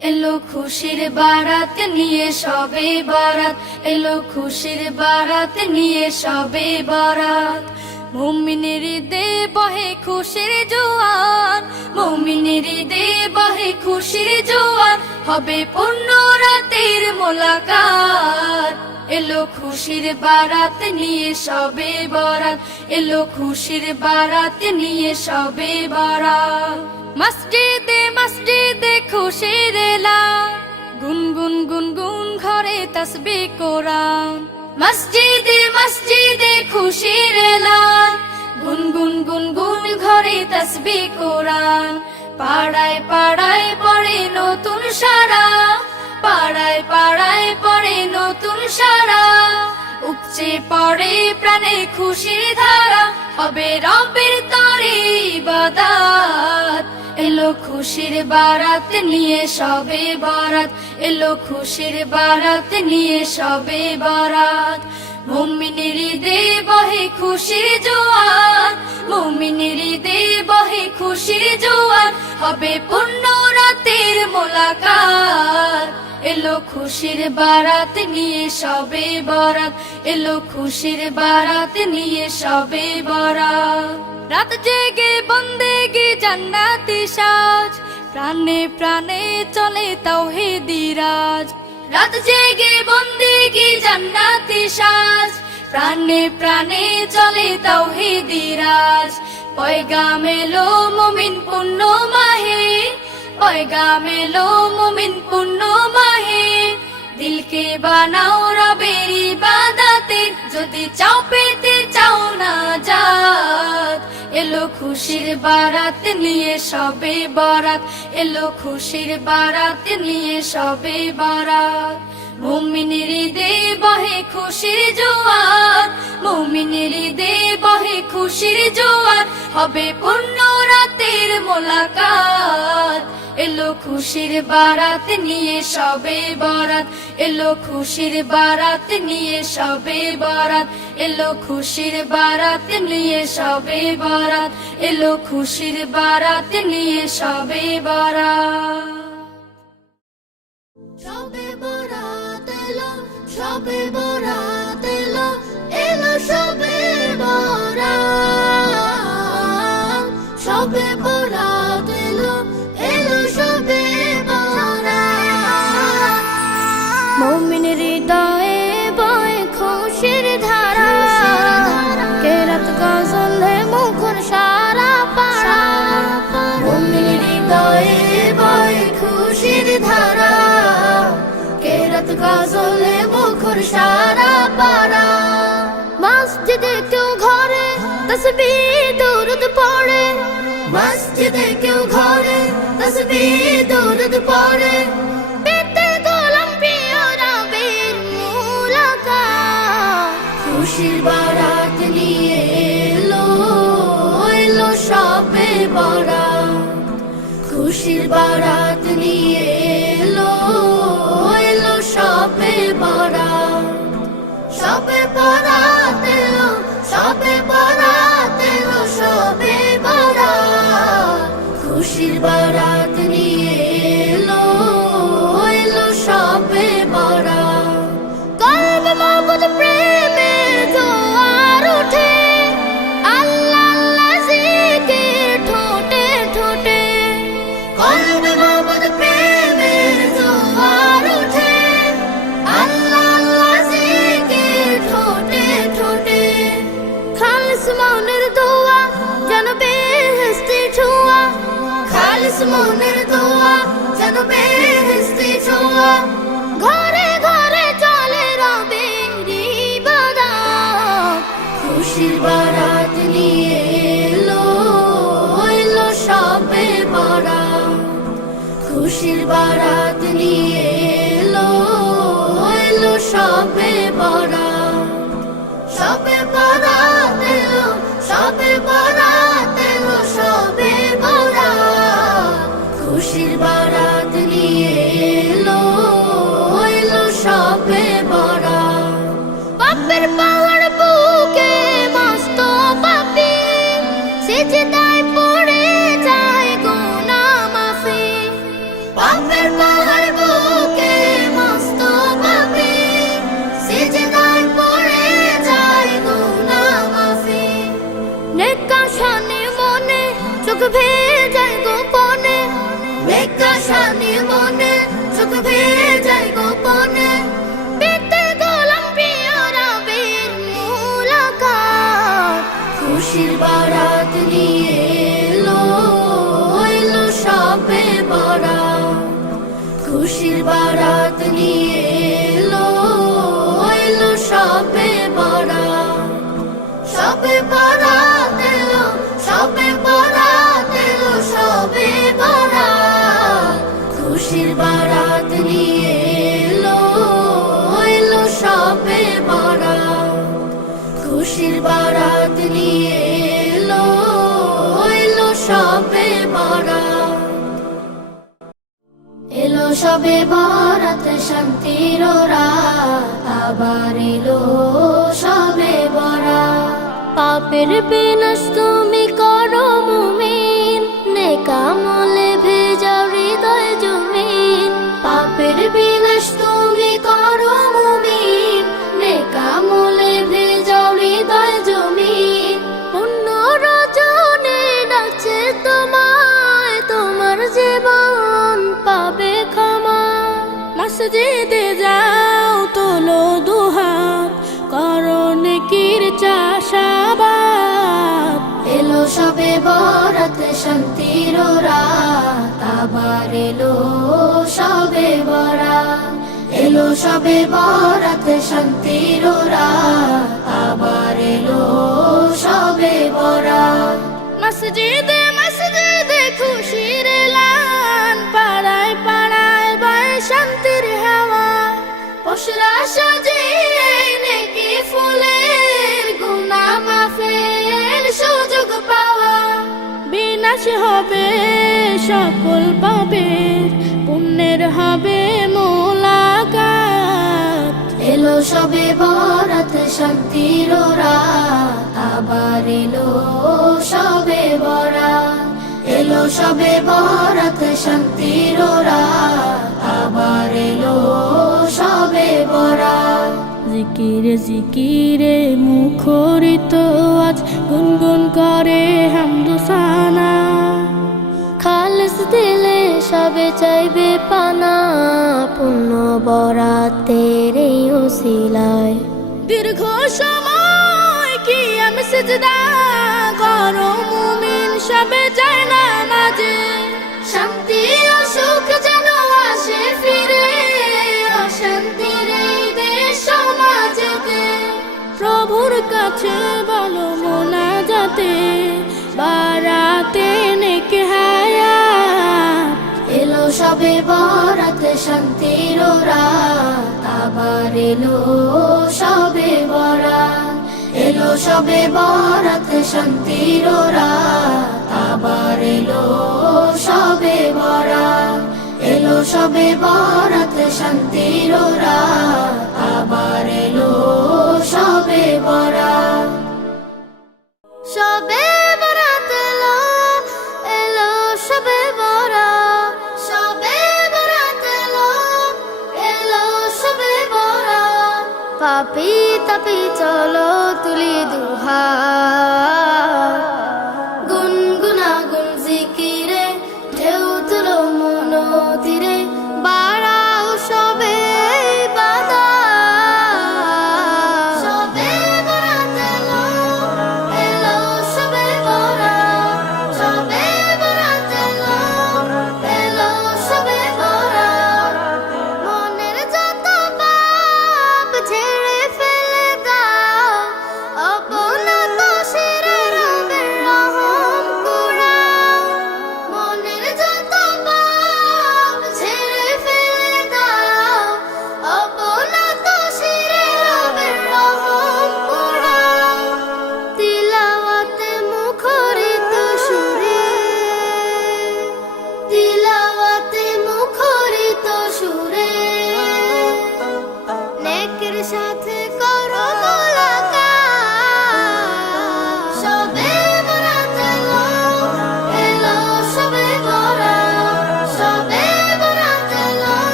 এলো খুশির বারাত নিয়ে সবে বরাত, এলো খুশির বারাত নিয়ে সবে বরাত। মুমিনের দে বহে খুশির জোয়ার, মুমিনের দে বহে খুশির জোয়ার, হবে পূর্ণ রাতের মোলাকাত। এলো খুশির বারাত নিয়ে সবে বরাত, এলো খুশির বারাত নিয়ে সবে বরাত। মসজিদে মসজিদে খুশির এলান, গুনগুন গুনগুন ঘরে তাসবিহ কোরআন। মসজিদে মসজিদে খুশির এলান, গুনগুন গুনগুন ঘরে তাসবিহ কোরআন। পাড়ায় পাড়ায় পড়ে নতুন সারা, পাড়ায় পাড়ায় পড়ে নতুন সারা। উপচে পড়ে প্রাণে খুশির ধারা, হবে রবের তরে ইবাদত। এলো খুশির বারাত নিয়ে সবে বরাত, এলো খুশির বারাত নিয়ে সবে বরাত। মুমিনের দে বহে খুশির জোয়ার, মুমিনের দে বহে খুশির জোয়ার, হবে পূর্ণ রাতের মোলাকাত। এলো খুশির বারাত নিয়ে সবে বরাত, এলো খুশির বারাত নিয়ে সবে বরাত। রাত জেগে বন্দেগি জান্নাতি সাজ, প্রাণে প্রাণে চলে তাওহীদি রাজ। রাত জেগে বন্দেগি জান্নাতি সাজ, প্রাণে প্রাণে চলে তাওহীদি রাজ। পয়গাম এলো মুমিন পূর্ণ মাহে, পয়গাম এলো মুমিন পূর্ণ মাহে। দিলকে বানাও রবের ইবাদতে, যদি চাও পেতে চাও নাজাত। এলো খুশির বারাত নিয়ে সবে বরাত, এলো খুশির বারাত নিয়ে সবে বরাত। মুমিনের দে বহে খুশির জোয়ার, মুমিনের দে বহে খুশির জোয়ার, হবে পূর্ণ রাতের মোলাকাত। এলো খুশির বারাত নিয়ে সবে বরাত, এলো খুশির বারাত নিয়ে সবে বরাত, এলো খুশির বারাত নিয়ে সবে বরাত, এলো খুশির বারাত নিয়ে সবে বরাত। সবে বরাত এলো, সবে বরাত এলো, এলো সবে বরাত। সবে বরাত এলো, এলো সবে বরাত। মুমিনের হৃদয়ে বয় খুশির ধারা, কেরাত গজলে মুখর সারা পাড়া। মুমিনের হৃদয়ে বয় খুশির ধারা, কেরাত গজলে মুখর সারা পাড়া। মসজিদে কেউ ঘরে তাসবিহ দুরুদ পড়ে, মসজিদে কেউ ঘরে তাসবিহ দুরুদ পড়ে। পেতে গোলাম প্রিয় রবের মুলাকাত। খুশির বারাত নিয়ে এলো, এলো সবে বরাত। খুশির বারাত নিয়ে এলো, এলো সবে বরাত। সবে বরাত এলো, সবে বরাত এলো সবে বরাত। খুশির বারাত নিয়ে এলো, এলো সবে বরাত। কলবে মাবুদ প্রেমের জোয়ার ওঠে, আল্লাহ আল্লাহ জিকির ঠোঁটে ঠোঁটে। কলবে মাবুদ প্রেমের জোয়ার ওঠে, আল্লাহ আল্লাহ জিকির ঠোঁটে ঠোঁটে। খালিস মনের দোয়া যেন বেহেশতে ছোঁয়া, খালিস মনের দোয়া যেন বেহেশতে ছোঁয়া। ঘরে ঘরে চলে রবের ইবাদত। খুশির বারাত নিয়ে এলো, এলো সবে বরাত। খুশির বারাত নিয়ে এলো, এলো সবে বরাত। সবে বরাত এলো, সবে বরাত এলো সবে বরাত। খুশির বারাত নিয়ে এলো, এলো সবে বরাত। পাপের পাহাড় বুকে মস্ত পাপী, সিজদায় পড়ে যায় গুনাহ মাফি। পাপের পাহাড় যায় গোপনে, মেঘা শানি মনে চোখ ভেয়ে যায় গোপনে, পেতে গোলাম প্রিয় রবির মুলাকাত। খুশির বারাত নিয়ে এলো এলো সবে বরাত, খুশির বারাত নিয়ে এলো এলো সবে বরাত, সবে বরাত এলো, সবে বরাত এলো, সবে বরাত। খুশির বারাত নিয়ে এলো এলো সবে বরাত, খুশির বারাত নিয়ে এলো এলো সবে বরাত। এলো সবে বরাত শান্তির রাত, আবার এলো সবে বরাত। পাপের বিনাশ তুমি করো মুমিন, নেক আমলে ভেজাও হৃদয় জমিন। পাপের বিনাশ তুমি করো মুমিন, নেক আমলে ভেজাও হৃদয় জমিন। পুণ্য রজনে ডাকছে তোমায়, তোমার জীবন পাবে ক্ষমা। মসজিদে যাও তোলো দুহাত, করো নেকির চাষাবাদ। এলো সবে বরাত শান্তির রাত, আবার এলো সবে বরাত। এলো সবে বরাত শান্তির রাত, আবার এলো সবে বরাত। মসজিদে মসজিদে খুশির এলান, পাড়ায় পাড়ায় বায় শান্তির হাওয়া। পশরা সাজিয়ে নেকি ফুলের, গুনাহ মাফের সুযোগ পাওয়া। বিনাশ হবে সকল পাপের, পুণ্যের হবে মোলাকাত। এলো সবে বরাত শান্তির রাত, আবার এলো সবে বরাত। এলো সবে বরাত শান্তির রাত, আবার এলো সবে বরাত। জিকিরে জিকিরে মুখরিত আজ, গুনগুন করে হামদুসানা। খালেস দিলে সবে চাইবে পানা, পুণ্য বরাতের এই ওসিলায়। দীর্ঘ সময় কি আমি সিজদা করো মুমিন, সবে যায় না মাঝে। শান্তি ও সুখ যেন আসে ফিরে, অশান্তির এই দেশ সমাজেতে। প্রভুর কাছে বলো মোনাজাতে, বারাতে নেক হায়াত। এলো সবে বরাত শান্তির রাত, আবার এলো সবে বরাত। এলো সবে বরাত শান্তির রাত, আবার এলো সবে বরাত। এলো সবে বরাত শান্তির রাত, আবার এলো সবে বরাত। সবে বরাত এলো এলো সবে বরাত, সবে বরাত এলো এলো সবে বরাত। পাপি তাপি চলো তুলি দুহাত,